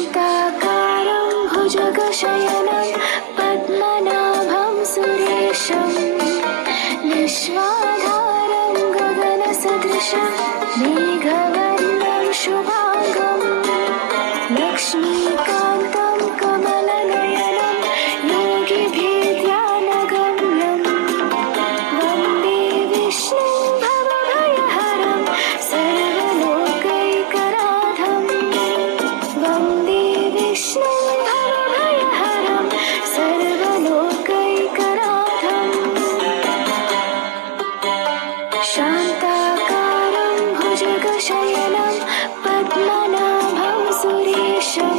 शान्ताकारं भुजगशयनं पद्मनाभं सुरेशं विश्वाधारं गगनसदृशं मेघवर्णं शुभांगं लक्ष्मीकान्तं कमलनयनं योगिभिर्ध्यानगम्यं वन्दे विष्णुं भवभयहरं सर्वलोकैकनाथं वन्दे विष्णुं भवभयहरं सर्वलोकैकनाथं शान्ताकारं भुजगशयनं पद्मनाभं सुरेशं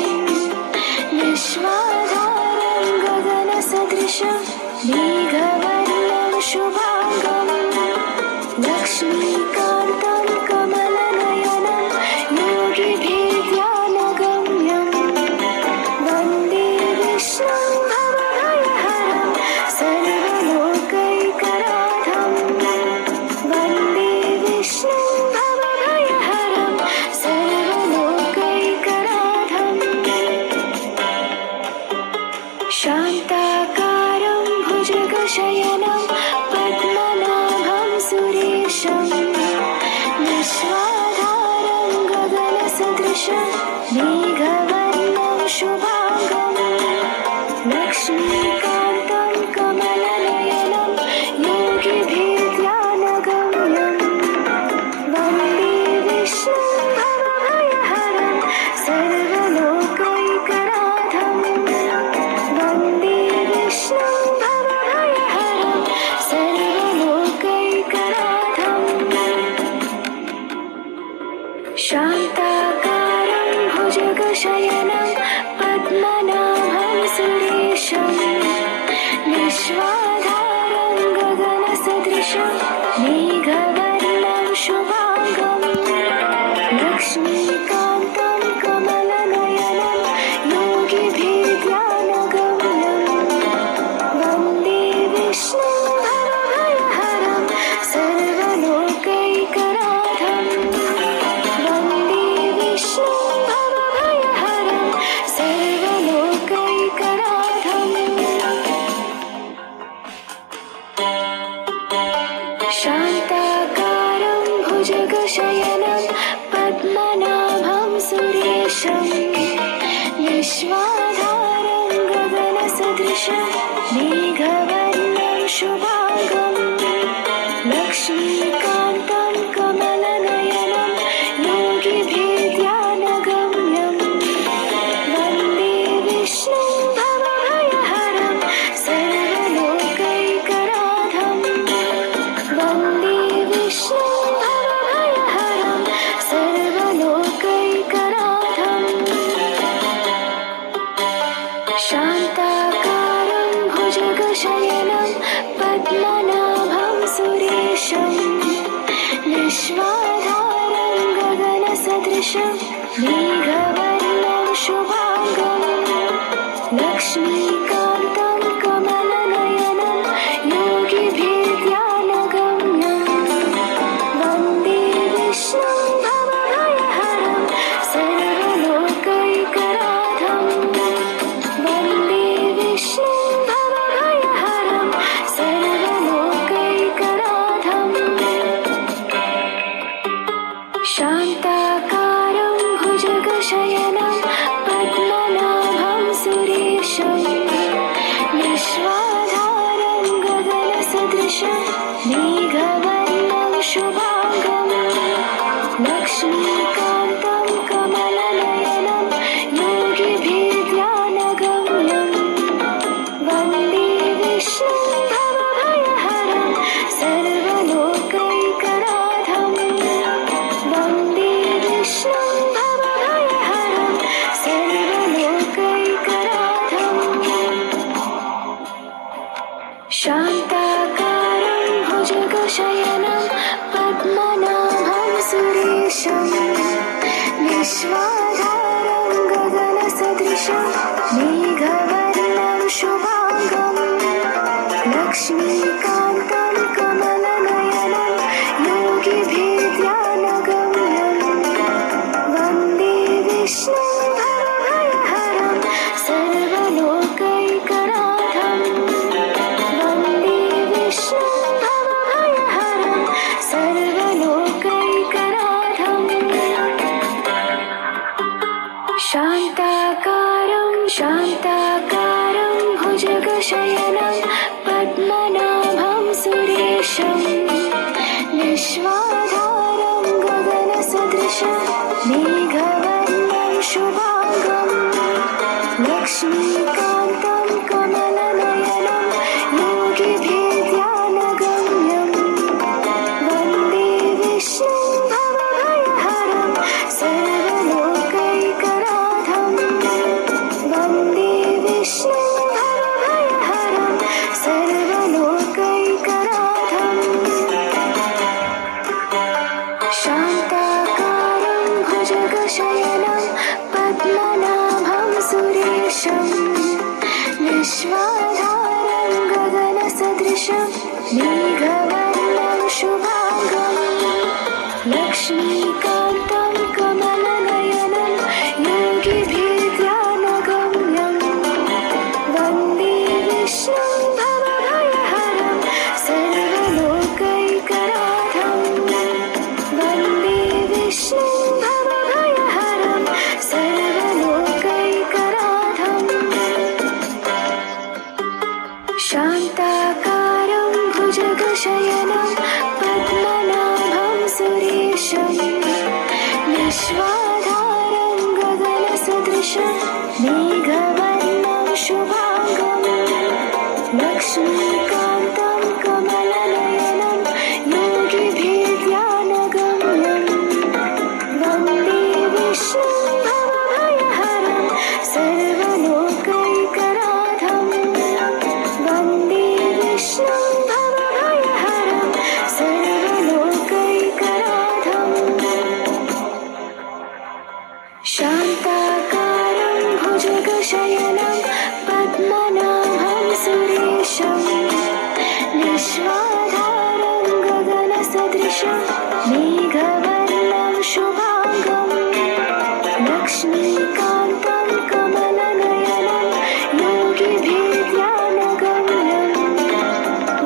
विश्वाधारं गगनसदृशं मेघवर्णं शुभांगं लक्ष्मीकान्तं कमलनयनं योगिभिर्ध्यानगम्यं वन्दे विष्णुं भवभयहरं सर्वलोकैकनाथं वन्दे विष्णुं भवभयहरं सर्वलोकैकनाथं शान्ताकारं भुजगशयनं पद्मनाभं सुरेशं विश्वाधारं गगनसदृशं मेघवर्णं शुभांगं लक्ष्मीकान्तं कमलनयनं योगिभिर्ध्यानगम्यं वन्दे विष्णुं भवभयहरं सर्वलोकैकनाथं वन्दे विष्णुं भवभयहरं सर्वलोकैकनाथं शान्ताकारं भुजगशयनं पद्मनाभं सुरेशं विश्वाधारं गगनसदृशं मेघवर्णं शुभांगं लक्ष्मीकान्तं कमलनयनं योगिभिर्ध्यानगम्यं वन्दे विष्णुं भवभयहरं सर्वलोकैकनाथं वन्दे विष्णुं भवभयहरं सर्वलोकैकनाथं शान्ताकारं भुजगशयनं पद्मनाभं सुरेशं विश्वाधारं गगनसदृशं मेघवर्णं शुभांगं लक्ष्मीकान्तं कमलनयनं योगिभिर्ध्यानगम्यं वन्दे विष्णुं भवभयहरं सर्वलोकैकनाथं वन्दे विष्णुं भवभयहरं सर्वलोकैकनाथं शान्ताकारं भुजगशयनं पद्मनाभं सुरेशं विश्वाधारं गगनसदृशं मेघवर्णं शुभांगं लक्ष्मीकान्तं कमलनयनं योगिभिर्ध्यानगम्यं वन्दे विष्णुं भवभयहरं सर्वलोकैकनाथं वन्दे विष्णुं भवभयहरं सर्वलोकैकनाथं शान्ताकारं भुजगशयनं पद्मनाभं सुरेशं विश्वाधारं गगनसदृशं मेघवर्णं शुभांगं लक्ष्मीकान्तं कमलनयनं योगिभिर्ध्यानगम्यं वन्दे विष्णुं भवभयहरं सर्वलोकैकनाथं वन्दे विष्णुं भवभयहरं सर्वलोकैकनाथं शान्ताकारं भुजगशयनं पद्मनाभं सुरेशं विश्वाधारं गगनसदृशं मेघवर्णं शुभांगं लक्ष्मीकान्तं कमलनयनं योगिभिर्ध्यानगम्यं सदृशं मेघवर्णं शुभांगं लक्ष्मीकान्तं कमलनयनं योगिभिर्ध्यानगम्यं वन्दे विष्णुं भवभयहरं सर्वलोकैकनाथं वन्दे विष्णुं भवभयहरं सर्वलोकैकनाथं शान्ताकारं भुजगशयनं पद्मनाभं सुरेशं विश्वाधारं गगनसदृशं मेघवर्णं शुभांगं लक्ष्मीकान्तं कमलनयनं योगिभिर्ध्यानगम्यं वन्दे विष्णुं भवभयहरं सर्वलोकैकनाथं वन्दे विष्णुं भवभयहरं सर्वलोकैकनाथं शान्ताकारं भुजगशयनं पद्मनाभं सुरेशं विश्वाधारं गगनसदृशं मेघवर्णं शुभांगं लक्ष्मीकान्तं कमलनयनं योगिभिर्ध्यानगम्यं वन्दे विष्णुं भवभयहरं सर्वलोकैकनाथं वन्दे विष्णुं भवभयहरं सर्वलोकैकनाथं शान्ताकारं भुजगशयनं पद्मनाभं सुरेशं विश्वाधारं गगनसदृशं मेघवर्णं शुभांगं लक्ष्मीकान्तं कमलनयनं योगिभिर्ध्यानगम्यं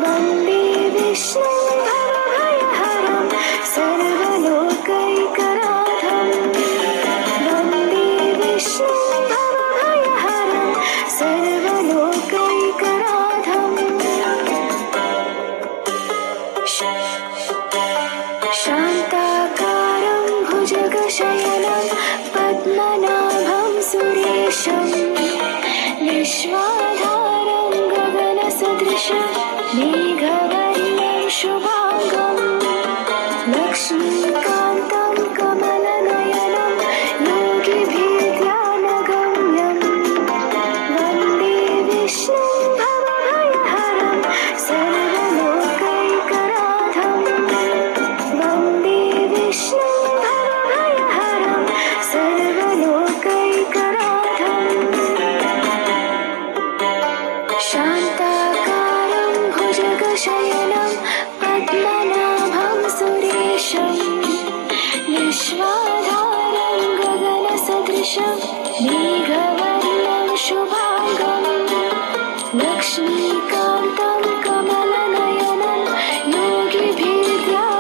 वन्दे विष्णुं भवभयहरं सर्वलोकैकनाथं वन्दे विष्णुं भवभयहरं सर्वलोकैकनाथं शान्ताकारं भुजगशयनं पद्मनाभं सुरेशं विश्वाधारं गगनसदृशं मेघवर्णं शुभांगं लक्ष्मीकान्तं कमलनयनं योगिभिर्ध्यानगम्यं वन्दे विष्णुं भवभयहरं सर्वलोकैकनाथं वन्दे विष्णुं भवभयहरं सर्वलोकैकनाथं शान्ताकारं भुजगशयनं पद्मनाभं सुरेशं विश्वाधारं गगनसदृशं मेघवर्णं शुभांगं लक्ष्मीकान्तं कमलनयनं योगिभिर्ध्यानगम्यं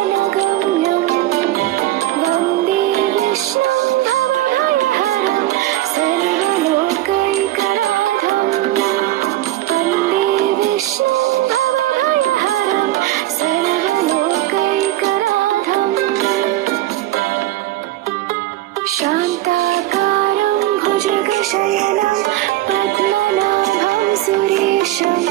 वन्दे विष्णुं भवभयहरं सर्वलोकैकनाथं वन्दे विष्णुं भवभयहरं सर्वलोकैकनाथं शान्ताकारं भुजगशयनं पद्मनाभं सुरेशं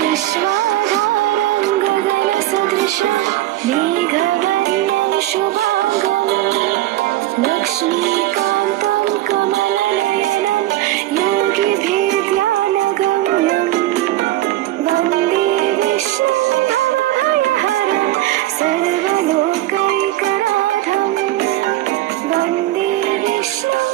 विश्वाधारं गगनसदृशं मेघवर्णं शुभांगं लक्ष्मीकान्तं कमलनयनं योगिभिर्ध्यानगम्यं वन्दे विष्णुं भवभयहरं सर्वलोकैकनाथं वन्दे विष्णुं